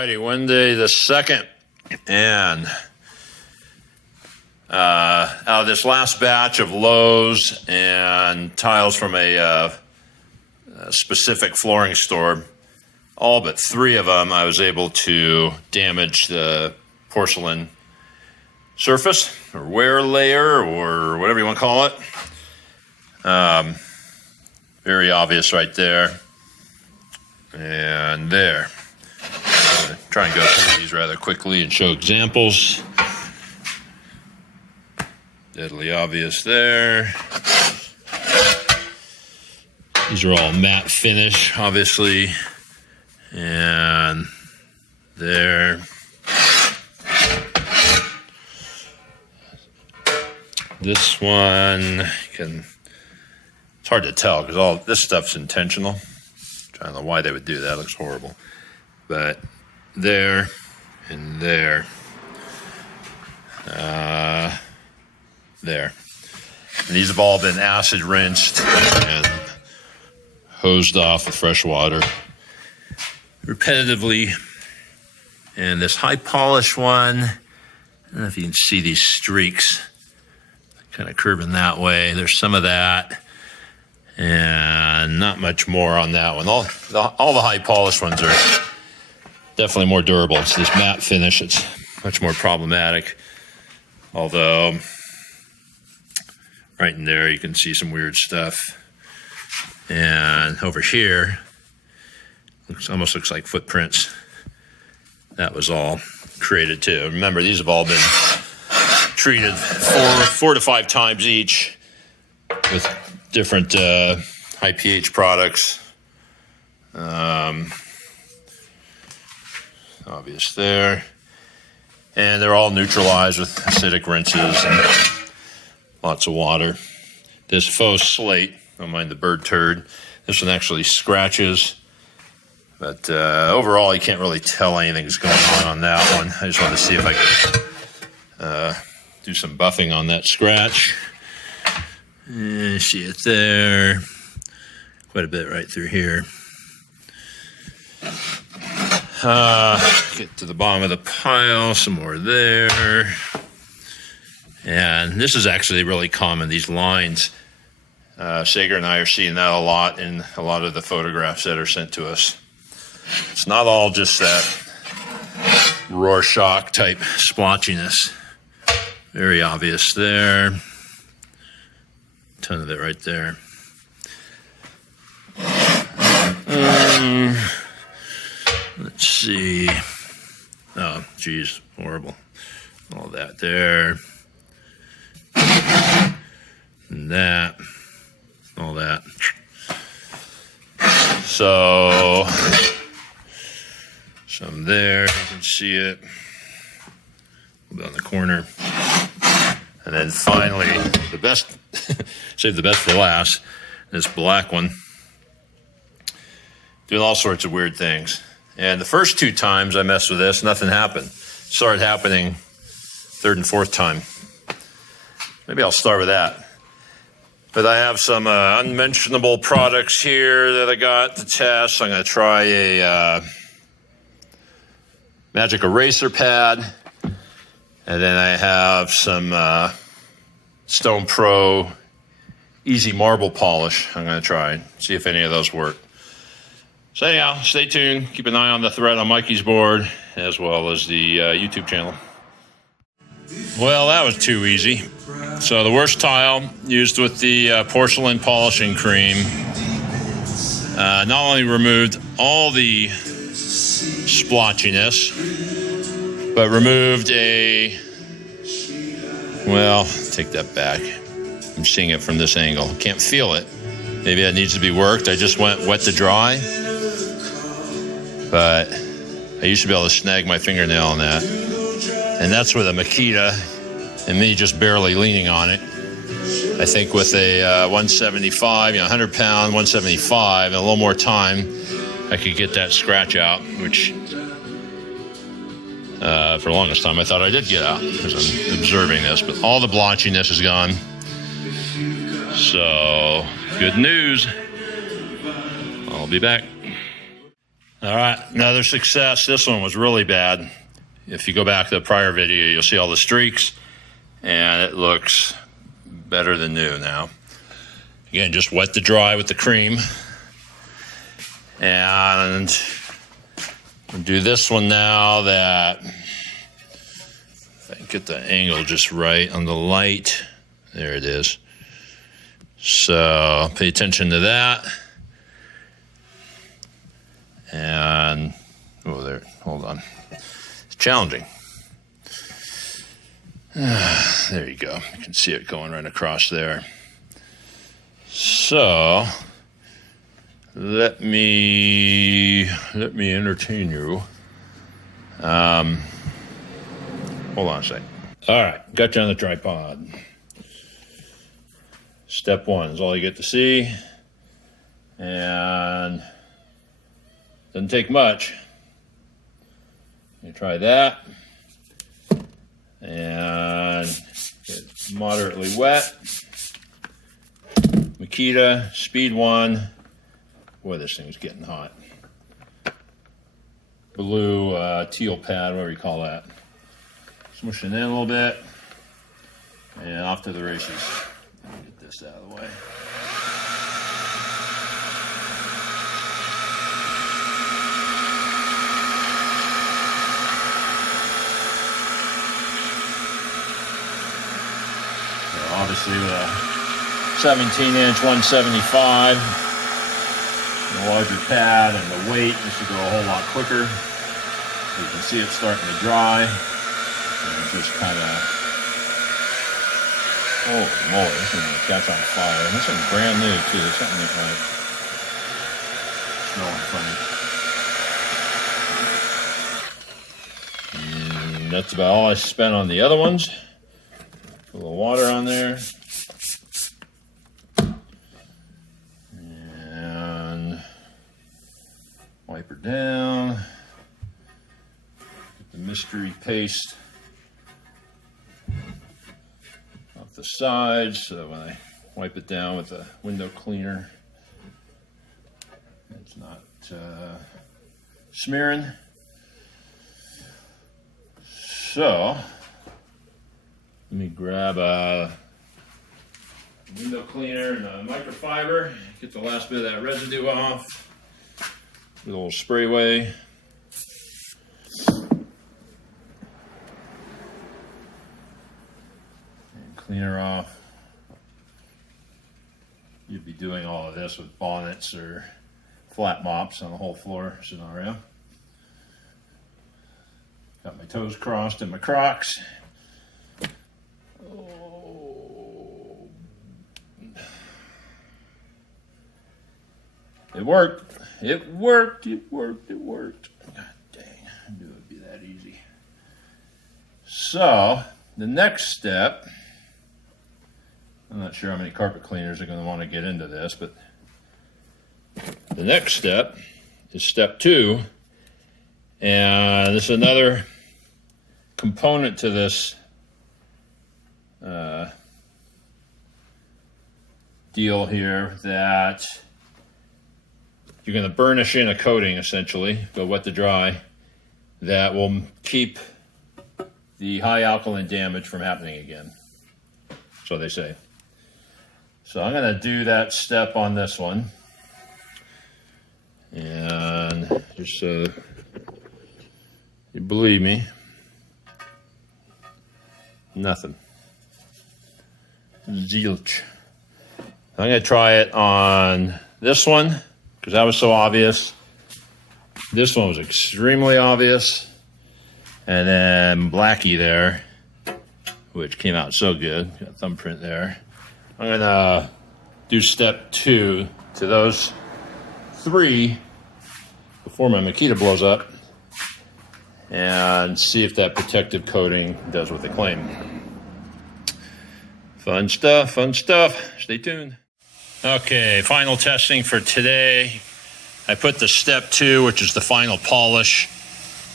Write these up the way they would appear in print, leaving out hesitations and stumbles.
righty, Wednesday the 2nd, and out of this last batch of lows and tiles from a specific flooring store, all but 3 of them I was able to damage the porcelain surface or wear layer or whatever you want to call it. Very obvious right there and there. Try and go through these rather quickly and show examples. Deadly obvious there. These are all matte finish, obviously. And there. This one it's hard to tell because all this stuff's intentional. I don't know why they would do that. It looks horrible. But there and there. There. And these have all been acid rinsed and hosed off with fresh water repetitively. And this high polish one, I don't know if you can see these streaks kind of curving that way. There's some of that and not much more on that one. All the high polish ones are definitely more durable. It's this matte finish. It's much more problematic. Although right in there you can see some weird stuff. And over here, almost looks like footprints. That was all created too. Remember, these have all been treated 4 to 5 times each with different high pH products. Obvious there. And they're all neutralized with acidic rinses and lots of water. This faux slate, don't mind the bird turd. This one actually scratches. But overall, you can't really tell anything's going on that one. I just wanted to see if I could do some buffing on that scratch. See it there. Quite a bit right through here. Get to the bottom of the pile, some more there. And this is actually really common, these lines. Sager and I are seeing that a lot in a lot of the photographs that are sent to us. It's not all just that Rorschach type splotchiness. Very obvious there. Ton of it right there. Let's see. Oh, geez, horrible. All that there. And that. All that. So, some there, you can see it. A little bit on the corner. And then finally, the best, save the best for last, this black one. Doing all sorts of weird things. And the first 2 times I messed with this, nothing happened. Started happening 3rd and 4th time. Maybe I'll start with that. But I have some unmentionable products here that I got to test. I'm going to try a magic eraser pad. And then I have some Stone Pro Easy Marble Polish. I'm going to try and see if any of those work. So anyhow, stay tuned. Keep an eye on the thread on Mikey's board, as well as the YouTube channel. Well, that was too easy. So the worst tile used with the porcelain polishing cream not only removed all the splotchiness, but removed well, take that back. I'm seeing it from this angle. Can't feel it. Maybe that needs to be worked. I just went wet to dry. But I used to be able to snag my fingernail on that. And that's with a Makita and me just barely leaning on it. I think with a 175, 100 pound, 175, and a little more time, I could get that scratch out, which for the longest time I thought I did get out because I'm observing this. But all the blotchiness is gone. So, good news. I'll be back. All right, another success. This one was really bad. If you go back to the prior video, you'll see all the streaks, and it looks better than new now. Again, just wet to dry with the cream. And we'll do this one now that, if I can get the angle just right on the light. There it is. So pay attention to that. And, oh, there, hold on. It's challenging. There you go. You can see it going right across there. So, let me entertain you. Hold on a second. All right, got you on the tripod. Step one is all you get to see. And doesn't take much. You try that. And get moderately wet. Makita, speed 1. Boy, this thing's getting hot. Blue teal pad, whatever you call that. Smush it in a little bit. And off to the races. Let me get this out of the way. So obviously with a 17-inch 175, the larger pad and the weight, this should go a whole lot quicker. So you can see it's starting to dry. And just kind of, oh moly, this thing catch on fire. And this one's brand new too. There's something like smelling funny. And that's about all I spent on the other ones. Put a little water on there. Wipe her down. Get the mystery paste off the sides so that when I wipe it down with a window cleaner, it's not smearing. So, let me grab a window cleaner and a microfiber, get the last bit of that residue off. With a little sprayway. And clean her off. You'd be doing all of this with bonnets or flat mops on the whole floor scenario. Got my toes crossed in my Crocs. Oh. It worked. It worked. God dang, I knew it would be that easy. So, the next step, I'm not sure how many carpet cleaners are going to want to get into this, but the next step is step 2. And this is another component to this deal here that you're going to burnish in a coating, essentially, go wet to dry, that will keep the high alkaline damage from happening again. So they say. So I'm going to do that step on this one. And just so you believe me, nothing. Zilch. I'm going to try it on this one, because that was so obvious. This one was extremely obvious. And then Blackie there, which came out so good. Got a thumbprint there. I'm going to do step 2 to those 3 before my Makita blows up and see if that protective coating does what they claim. Fun stuff, fun stuff. Stay tuned. Okay, final testing for today. I put the step 2, which is the final polish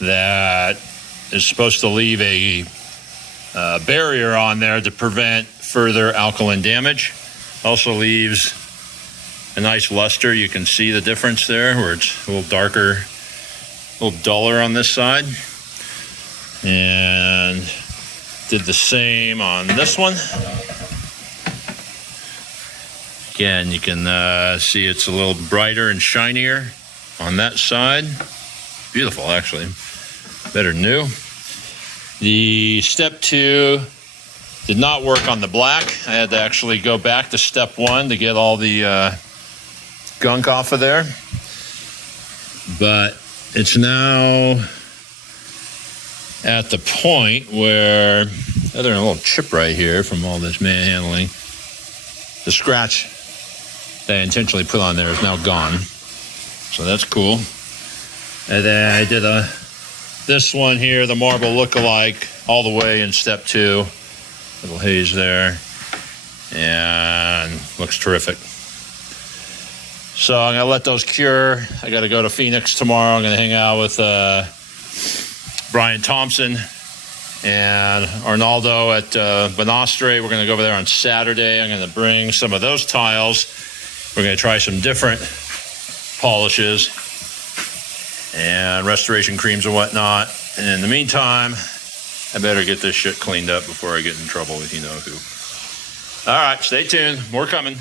that is supposed to leave a barrier on there to prevent further alkaline damage. Also leaves a nice luster. You can see the difference there where it's a little darker a little duller on this side. And did the same on this one. Again, you can see it's a little brighter and shinier on that side. Beautiful, actually. Better than new. The step 2 did not work on the black. I had to actually go back to step 1 to get all the gunk off of there. But it's now at the point where, there's a little chip right here from all this manhandling. The scratch that I intentionally put on there is now gone. So that's cool. And then I did this one here, the marble look-alike, all the way in step 2. Little haze there. And looks terrific. So I'm going to let those cure. I got to go to Phoenix tomorrow. I'm going to hang out with Brian Thompson and Arnaldo at Bonastre. We're going to go over there on Saturday. I'm going to bring some of those tiles. We're going to try some different polishes and restoration creams and whatnot. And in the meantime, I better get this shit cleaned up before I get in trouble with you know who. All right, stay tuned. More coming.